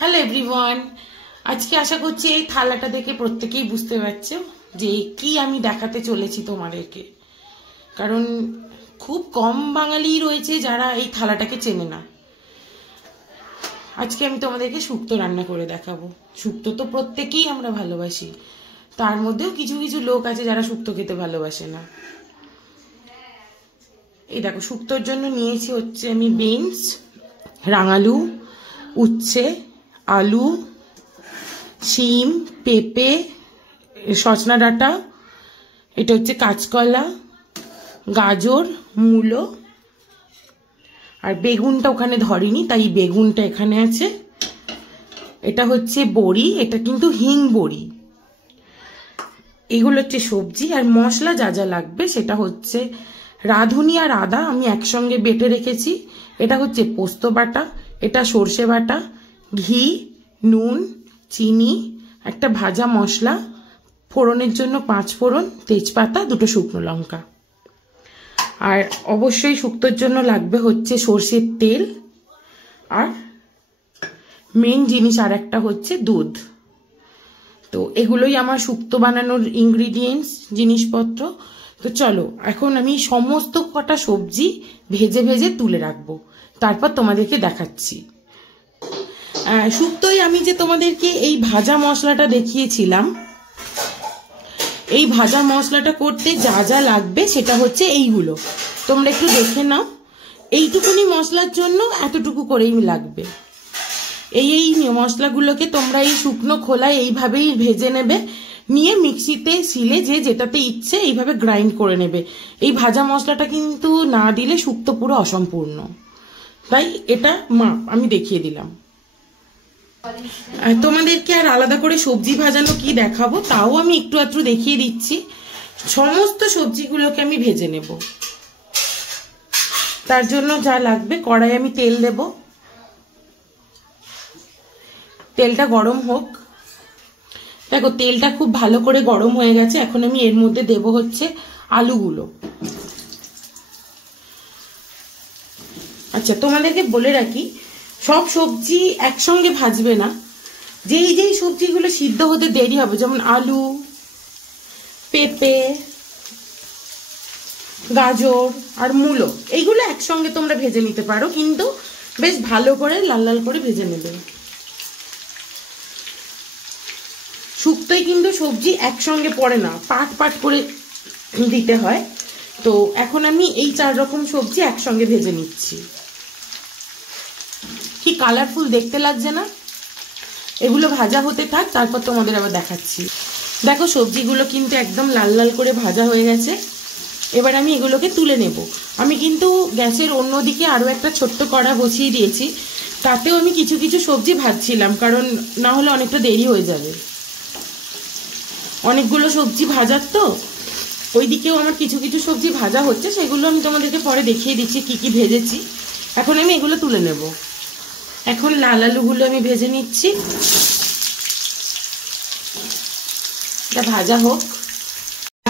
Hello everyone, আজকে আশা করছি এই থালাটা দেখে প্রত্যেকেই বুঝতে পারছো যে কি আমি দেখাতে চলেছি তোমাদেরকে। কারণ খুব কম বাঙালি রয়েছে যারা এই থালাটাকে চেনে না। আজকে আমি তোমাদেরকে শুক্তো রান্না করে দেখাবো। শুক্তো তো প্রত্যেকেই আমরা ভালোবাসি, তার মধ্যেও কিছু কিছু লোক আছে যারা শুক্তো খেতে ভালোবাসে না। এই দেখো, শুক্তোর জন্য নিয়েছি হচ্ছে আমি বিনস, রাঙালু, উচ্ছে, আলু, শিম, পেঁপে, সজনা ডাঁটা, এটা হচ্ছে কাঁচকলা, গাজর, মূলো, আর বেগুনটা ওখানে ধরিনি তাই বেগুনটা এখানে আছে। এটা হচ্ছে বড়ি, এটা কিন্তু হিং বড়ি। এগুলো হচ্ছে সবজি। আর মশলা যা যা লাগবে সেটা হচ্ছে রাঁধুনি আর আদা আমি একসঙ্গে বেটে রেখেছি। এটা হচ্ছে পোস্ত বাটা, এটা সর্ষে বাটা, ঘি, নুন, চিনি, একটা ভাজা মশলা, ফোড়নের জন্য 5 ফোড়ন, তেজপাতা, 2টো শুকনো লঙ্কা। আর অবশ্যই শুক্তোর জন্য লাগবে হচ্ছে সর্ষের তেল, আর মেন জিনিস আর একটা হচ্ছে দুধ। তো এগুলোই আমার শুক্তো বানানোর ইনগ্রিডিয়েন্টস, জিনিসপত্র। তো চলো এখন আমি সমস্ত কটা সবজি ভেজে ভেজে তুলে রাখবো, তারপর তোমাদেরকে দেখাচ্ছি। শুক্তোয় আমি যে তোমাদেরকে এই ভাজা মশলাটা দেখিয়েছিলাম, এই ভাজা মশলাটা করতে যা যা লাগবে সেটা হচ্ছে এইগুলো, তোমরা একটু দেখে নাও। এইটুকুনি মশলার জন্য এতটুকু করেই লাগবে। এই মশলাগুলোকে তোমরা এই শুকনো খোলায় এইভাবেই ভেজে নেবে, নিয়ে মিক্সিতে শিলে যে যেটাতে ইচ্ছে এইভাবে গ্রাইন্ড করে নেবে। এই ভাজা মশলাটা কিন্তু না দিলে শুক্তো পুরো অসম্পূর্ণ, তাই এটা মাপ আমি দেখিয়ে দিলাম। তোমাদেরকে আর আলাদা করে সবজি ভাজানো কি দেখাবো, তাও আমি একটু আধটু দেখিয়ে দিচ্ছি। সমস্ত সবজিগুলোকে আমি ভেজে নেব। তার জন্য যা লাগবে, কড়াই আমি তেল দেব, তেলটা গরম হোক। দেখো তেলটা খুব ভালো করে গরম হয়ে গেছে। এখন আমি এর মধ্যে দেব হচ্ছে আলুগুলো। আচ্ছা, তোমাদেরকে বলে রাখি, সব সবজি একসঙ্গে ভাজবে না। যেই যেই সবজিগুলো সিদ্ধ হতে দেরি হবে, যেমন আলু, পেঁপে, গাজর আর মূলো, এইগুলো একসঙ্গে তোমরা ভেজে নিতে পারো, কিন্তু বেশ ভালো করে লাল লাল করে ভেজে নেবে। শুক্তোয় কিন্তু সবজি একসঙ্গে পড়ে না, পাট পাট করে দিতে হয়। তো এখন আমি এই 4 রকম সবজি একসঙ্গে ভেজে নিচ্ছি। কি কালারফুল দেখতে লাগছে না? এগুলো ভাজা হতে থাক, তারপর তোমাদের আবার দেখাচ্ছি। দেখো সবজিগুলো কিন্তু একদম লাল লাল করে ভাজা হয়ে গেছে। এবার আমি এগুলোকে তুলে নেব। আমি কিন্তু গ্যাসের অন্যদিকে আরও একটা ছোট্ট কড়া বসিয়ে দিয়েছি, তাতেও আমি কিছু কিছু সবজি ভাজছিলাম, কারণ না হলে অনেকটা দেরি হয়ে যাবে। অনেকগুলো সবজি ভাজার তো, ওইদিকেও আমার কিছু কিছু সবজি ভাজা হচ্ছে, সেগুলো আমি তোমাদেরকে পরে দেখিয়ে দিচ্ছি কি কি ভেজেছি। এখন আমি এগুলো তুলে নেব। এখন লাল আলুগুলো আমি ভেজে নিচ্ছি, এটা ভাজা হোক।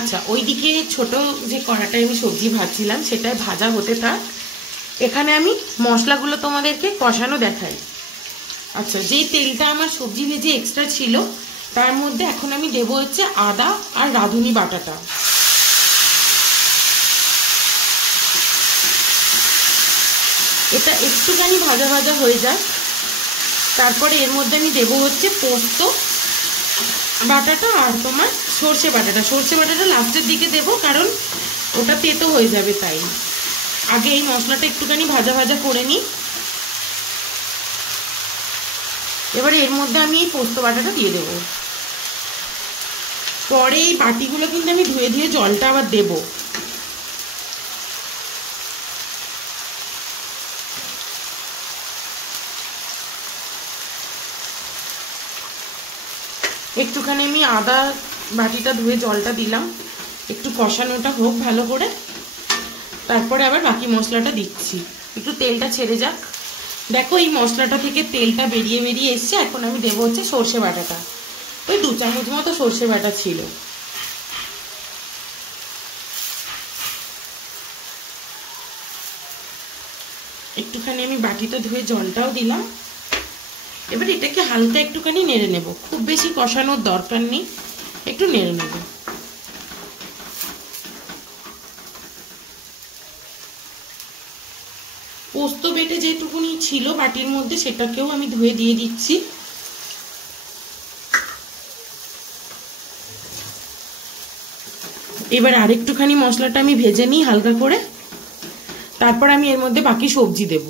আচ্ছা, ওইদিকে ছোট যে কড়াটায় আমি সবজি ভাজছিলাম সেটাই ভাজা হতে থাক। এখানে আমি মশলাগুলো তোমাদেরকে কষানো দেখাই। আচ্ছা, যে তেলটা আমার সবজি ভেজে এক্সট্রা ছিল তার মধ্যে এখন আমি দেবো হচ্ছে আদা আর রাঁধুনি বাটাটা। এটা একটুখানি ভাজা ভাজা হয়ে যায়, তারপরে এর মধ্যে আমি দেবো হচ্ছে পোস্ত বাটাটা আর তোমার সর্ষে বাটাটা। সর্ষে বাটাটা লাস্টের দিকে দেবো, কারণ ওটা তেতো হয়ে যাবে, তাই আগে এই মশলাটা একটুখানি ভাজা ভাজা করে নিই। এবারে এর মধ্যে আমি এই পোস্ত বাটাটা দিয়ে দেবো। পরে এই বাটিগুলো কিন্তু আমি ধুয়ে ধুয়ে জলটা আবার দেবো। একটুখানি আমি আদা বাটিটা ধুয়ে জলটা দিলাম, একটু কষানোটা হোক ভালো করে, তারপরে আবার বাকি মশলাটা দিচ্ছি। একটু তেলটা ছেড়ে যাক। দেখো এই মশলাটা থেকে তেলটা বেরিয়ে বেরিয়ে এসছে। এখন আমি দেবো হচ্ছে সর্ষে বাটাটা। ওই 2 চামচ মতো সর্ষে বাটা ছিল। একটুখানি আমি বাটিটা ধুয়ে জলটাও দিলাম। এবার এটাকে হালকা একটুখানি নেড়ে নেব, খুব বেশি কষানোর দরকার নেই, একটু নেড়ে নেব। পোস্ত বেটে যেটুকুনি ছিল বাটির মধ্যে সেটাকেও আমি ধুয়ে দিয়ে দিচ্ছি। এবার আরেকটুখানি মশলাটা আমি ভেজে নিই হালকা করে, তারপর আমি এর মধ্যে বাকি সবজি দেব।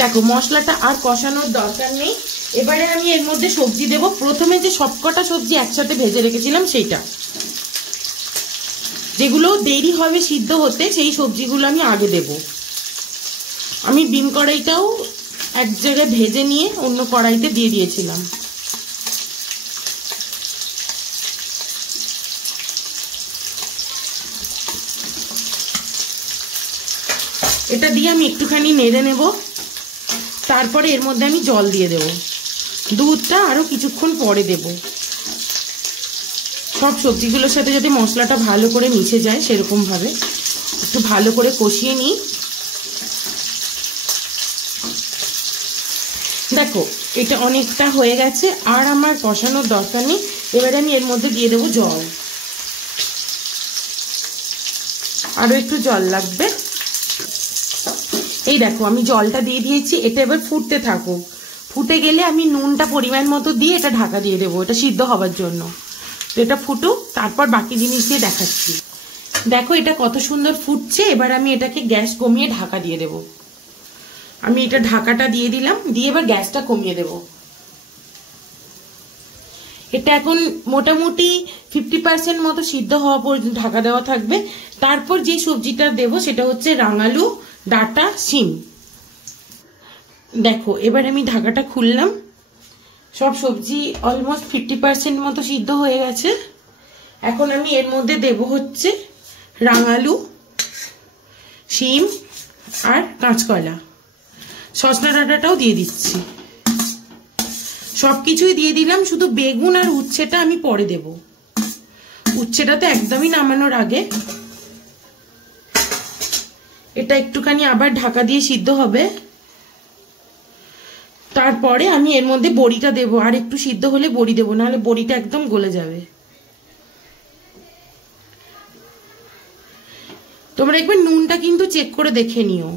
দেখো মশলাটা আর কষানোর দরকার নেই, এবারে আমি এর মধ্যে সবজি দেব। প্রথমে যে সবকটা সবজি একসাথে ভেজে রেখেছিলাম সেইটা, যেগুলো দেরি হবে সিদ্ধ হতে সেই সবজিগুলো আমি আগে দেব। আমি ডিম কড়াইটাও এক জায়গায় ভেজে নিয়ে অন্য কড়াইতে দিয়ে দিয়েছিলাম। এটা দিয়ে আমি একটুখানি নেড়ে নেব, তারপরে এর মধ্যে আমি জল দিয়ে দেব। দুধটা আরো কিছুক্ষণ পরে দেব, সব সবজিগুলোর সাথে যাতে মশলাটা ভালো করে মিশে যায় সেরকম ভাবে একটু ভালো করে কষিয়ে নিই। দেখো এটা অনেকটা হয়ে গেছে, আর আমার কষানোর দরকার নেই। এবারে আমি এর মধ্যে দিয়ে দেবো জল, আরো একটু জল লাগবে। এই দেখো আমি জলটা দিয়ে দিয়েছি, এটা এবার ফুটতে থাকুক। ফুটে গেলে আমি নুনটা পরিমাণ মতো দিয়ে এটা ঢাকা দিয়ে দেবো, এটা সিদ্ধ হবার জন্য। তো এটা ফুটুক, তারপর বাকি জিনিস দিয়ে দেখাচ্ছি। দেখো এটা কত সুন্দর ফুটছে। এবার আমি এটাকে গ্যাস কমিয়ে ঢাকা দিয়ে দেব। আমি এটা ঢাকাটা দিয়ে দিলাম, দিয়ে এবার গ্যাসটা কমিয়ে দেব। এটা এখন মোটামুটি 50% মতো সিদ্ধ হওয়া পর্যন্ত ঢাকা দেওয়া থাকবে। তারপর যে সবজিটা দেব সেটা হচ্ছে রাঙালু, ডাটা, শিম। দেখো এবার আমি ঢাকাটা খুললাম, সব সবজি অলমোস্ট 50% মতো সিদ্ধ হয়ে গেছে। এখন আমি এর মধ্যে দেব হচ্ছে রাঙালু, শিম আর কাঁচকলা, সজনা ডাঁটাটাও দিয়ে দিচ্ছি। সবকিছুই দিয়ে দিলাম, শুধু বেগুন আর উচ্ছেটা আমি পরে দেব। উচ্ছেটা তো একদমই নামানোর আগে। এটা একটুখানি আবার ঢাকা দিয়ে সিদ্ধ হবে। তারপরে আমি এর মধ্যে বড়িটা দেব, আর একটু সিদ্ধ হলে বড়ি দেবো, নাহলে বড়িটা একদম গলে যাবে। তোমরা একবার নুনটা কিন্তু চেক করে দেখে নিও।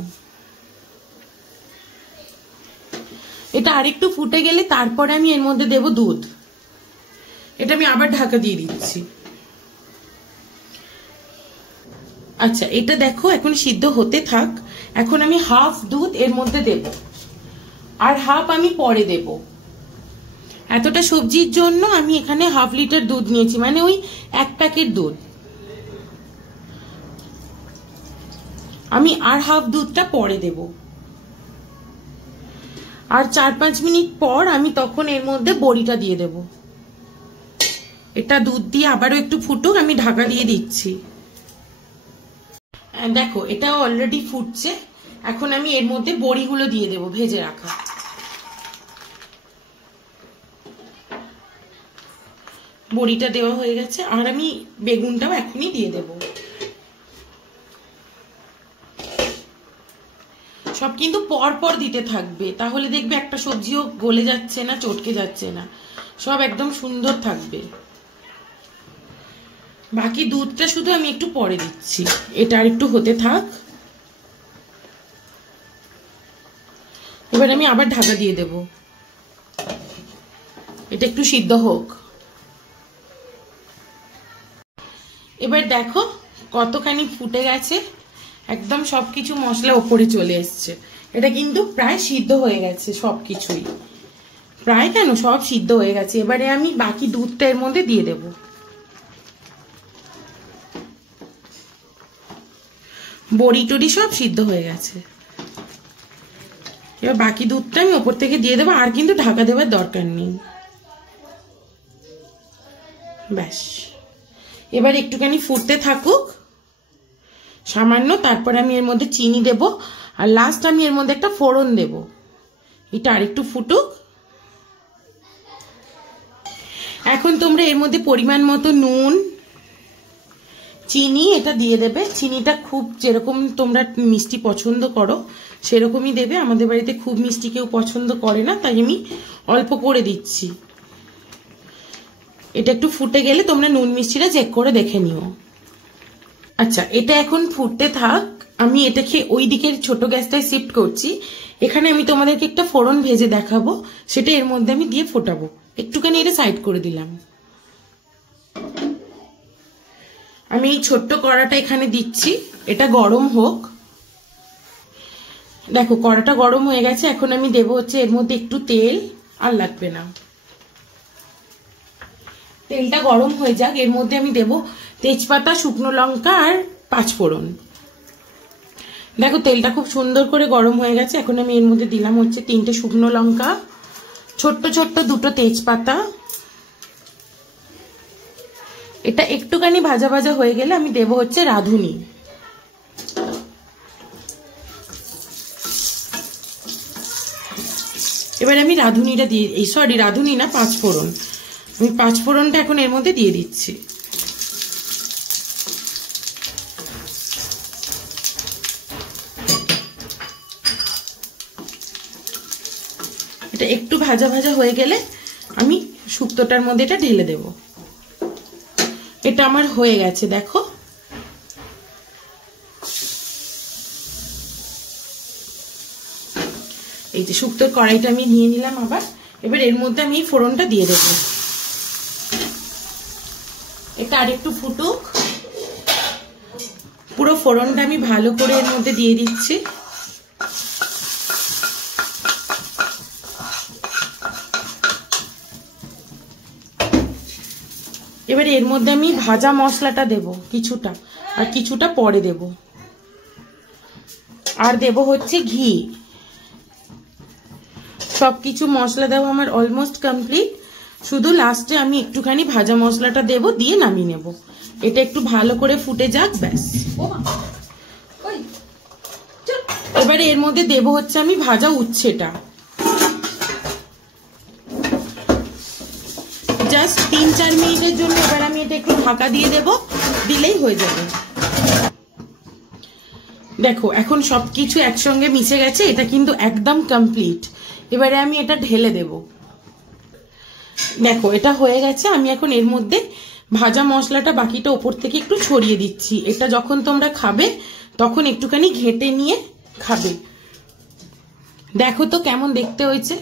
এটা আরেকটু ফুটে গেলে তারপরে আমি এর মধ্যে দেব দুধ। এটা আমি আবার ঢাকা দিয়ে দিচ্ছি। আচ্ছা এটা দেখো এখন সিদ্ধ হতে থাক। এখন আমি হাফ দুধ এর মধ্যে দেব, আর হাফ আমি পরে দেব। এতটা সবজির জন্য আমি এখানে হাফ লিটার দুধ নিয়েছি, মানে ওই 1 প্যাকেট দুধ। আমি আর হাফ দুধটা পরে দেব। আর 4-5 মিনিট পর আমি তখন এর মধ্যে বড়িটা দিয়ে দেব। এটা দুধ দিয়ে আবারও একটু ফুটুক, আমি ঢাকা দিয়ে দিচ্ছি। দেখো এটাও অলরেডি ফুটছে। এখন আমি এর মধ্যে বড়িগুলো দিয়ে দেব ভেজে রাখা। বড়িটা দেওয়া হয়ে গেছে, আর আমি বেগুনটাও এখনই দিয়ে দেব। সব কিন্তু পর পর দিতে থাকবে, তাহলে দেখবে একটা সবজিও গলে যাচ্ছে না, চটকে যাচ্ছে না, সব একদম সুন্দর থাকবে। বাকি দুধটা শুধু আমি একটু পরে দিচ্ছি, এটা আর একটু হতে থাক। এবার আমি আবার ঢাকা দিয়ে দেব, এটা একটু সিদ্ধ হোক। এবার দেখো কতখানি ফুটে গেছে, একদম সবকিছু মশলা ওপরে চলে এসছে। এটা কিন্তু প্রায় সিদ্ধ হয়ে গেছে, সবকিছুই প্রায়, কেন সব সিদ্ধ হয়ে গেছে। এবারে আমি বাকি দুধটা এর মধ্যে দিয়ে দেব। বড়ি টড়ি সব সিদ্ধ হয়ে গেছে। এবার বাকি দুধটা আমি ওপর থেকে দিয়ে দেবো, আর কিন্তু ঢাকা দেওয়ার দরকার নেই। ব্যাস এবার একটুখানি ফুটতে থাকুক সামান্য, তারপর আমি এর মধ্যে চিনি দেব, আর লাস্ট আমি এর মধ্যে একটা ফোড়ন দেব। এটা আরেকটু ফুটুক। এখন তোমরা এর মধ্যে পরিমাণ মতো নুন, চিনি এটা দিয়ে দেবে। চিনিটা খুব যেরকম তোমরা মিষ্টি পছন্দ করো সেরকমই দেবে। আমাদের বাড়িতে খুব মিষ্টি কেউ পছন্দ করে না, তাই আমি অল্প করে দিচ্ছি। এটা একটু ফুটে গেলে তোমরা নুন মিষ্টিটা চেক করে দেখে নিও। আচ্ছা, এটা এখন ফুটতে থাক, আমি এটাকে ওই দিকের ছোট গ্যাসটায় শিফট করছি। এখানে আমি তোমাদেরকে একটা ফোড়ন ভেজে দেখাবো, সেটা এর মধ্যে আমি দিয়ে ফোটাবো। একটুখানি এটা সাইড করে দিলাম। আমি এই ছোট্ট কড়াটা এখানে দিচ্ছি, এটা গরম হোক। দেখো কড়াটা গরম হয়ে গেছে, এখন আমি দেবো হচ্ছে এর মধ্যে একটু তেল, আর লাগবে না। তেলটা গরম হয়ে যাক, এর মধ্যে আমি দেবো তেজপাতা, শুকনো লঙ্কা আর 5 ফোড়ন। দেখো তেলটা খুব সুন্দর করে গরম হয়ে গেছে, এখন আমি এর মধ্যে দিলাম হচ্ছে 3টে শুকনো লঙ্কা, ছোট্ট ছোট্ট 2টো তেজপাতা। এটা একটুখানি ভাজা ভাজা হয়ে গেলে আমি দেবো হচ্ছে রাঁধুনি। এবার আমি রাঁধুনিটা দিয়ে, রাঁধুনি না, 5 ফোড়ন। আমি 5 ফোড়নটা এখন এর মধ্যে দিয়ে দিচ্ছি। এটা একটু ভাজা ভাজা হয়ে গেলে আমি শুক্তোটার মধ্যে এটা ঢেলে দেব। এটা আমার হয়ে গেছে, দেখো। এই যে শুক্তোর কড়াইটা আমি নিয়ে নিলাম আবার। এবার এর মধ্যে আমি এই ফোড়নটা দিয়ে দেব। এটা আর একটু ফুটুক। পুরো ফোড়নটা আমি ভালো করে এর মধ্যে দিয়ে দিচ্ছি। এবার এর মধ্যে আমি ভাজা মশলাটা দেব কিছুটা, আর কিছুটা পরে দেব। আর দেব হচ্ছে ঘি। সবকিছু মশলা দেওয়া আমার অলমোস্ট কমপ্লিট, শুধু লাস্টে আমি একটুখানি ভাজা মশলাটা দেব, দিয়ে নামিয়ে নেব। এটা একটু ভালো করে ফুটে যাক, ব্যাস। এবারে এর মধ্যে দেব হচ্ছে আমি ভাজা উচ্ছেটা। জাস্ট 3-4 মিনিটের জন্য এবার আমি এটা একটু ঢাকা দিয়ে দেব, দিলেই হয়ে যাবে। দেখো এখন সবকিছু একসঙ্গে মিশে গেছে, এটা কিন্তু একদম কমপ্লিট। এবারে আমি এটা ঢেলে দেব। দেখো এটা হয়ে গেছে, আমি এখন এর মধ্যে ভাজা মশলাটা বাকিটা ওপর থেকে একটু ছড়িয়ে দিচ্ছি। এটা যখন তোমরা খাবে তখন একটুখানি ঘেঁটে নিয়ে খাবে। দেখো তো কেমন দেখতে হয়েছে।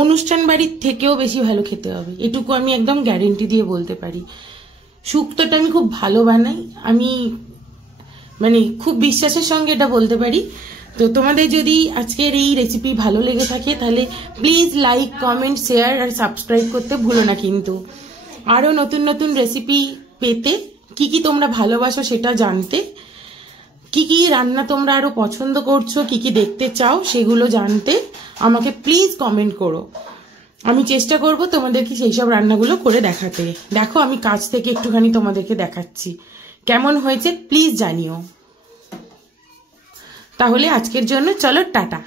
অনুষ্ঠান বাড়ির থেকেও বেশি ভালো খেতে হবে, এটুকু আমি একদম গ্যারেন্টি দিয়ে বলতে পারি। শুক্তোটা আমি খুব ভালো বানাই, আমি মানে খুব বিশ্বাসের সঙ্গে এটা বলতে পারি। তো তোমাদের যদি আজকের এই রেসিপি ভালো লেগে থাকে তাহলে প্লিজ লাইক, কমেন্ট, শেয়ার আর সাবস্ক্রাইব করতে ভুলো না কিন্তু। আরও নতুন নতুন রেসিপি পেতে, কি কি তোমরা ভালোবাসো সেটা জানতে, কি কি রান্না তোমরা আরো পছন্দ করছো, কি কি দেখতে চাও সেগুলো জানতে আমাকে প্লিজ কমেন্ট করো। আমি চেষ্টা করব তোমাদেরকে সেই সব রান্নাগুলো করে দেখাতে। দেখো আমি কাছ থেকে একটুখানি তোমাদেরকে দেখাচ্ছি, কেমন হয়েছে প্লিজ জানিও। তাহলে আজকের জন্য চলো টাটা।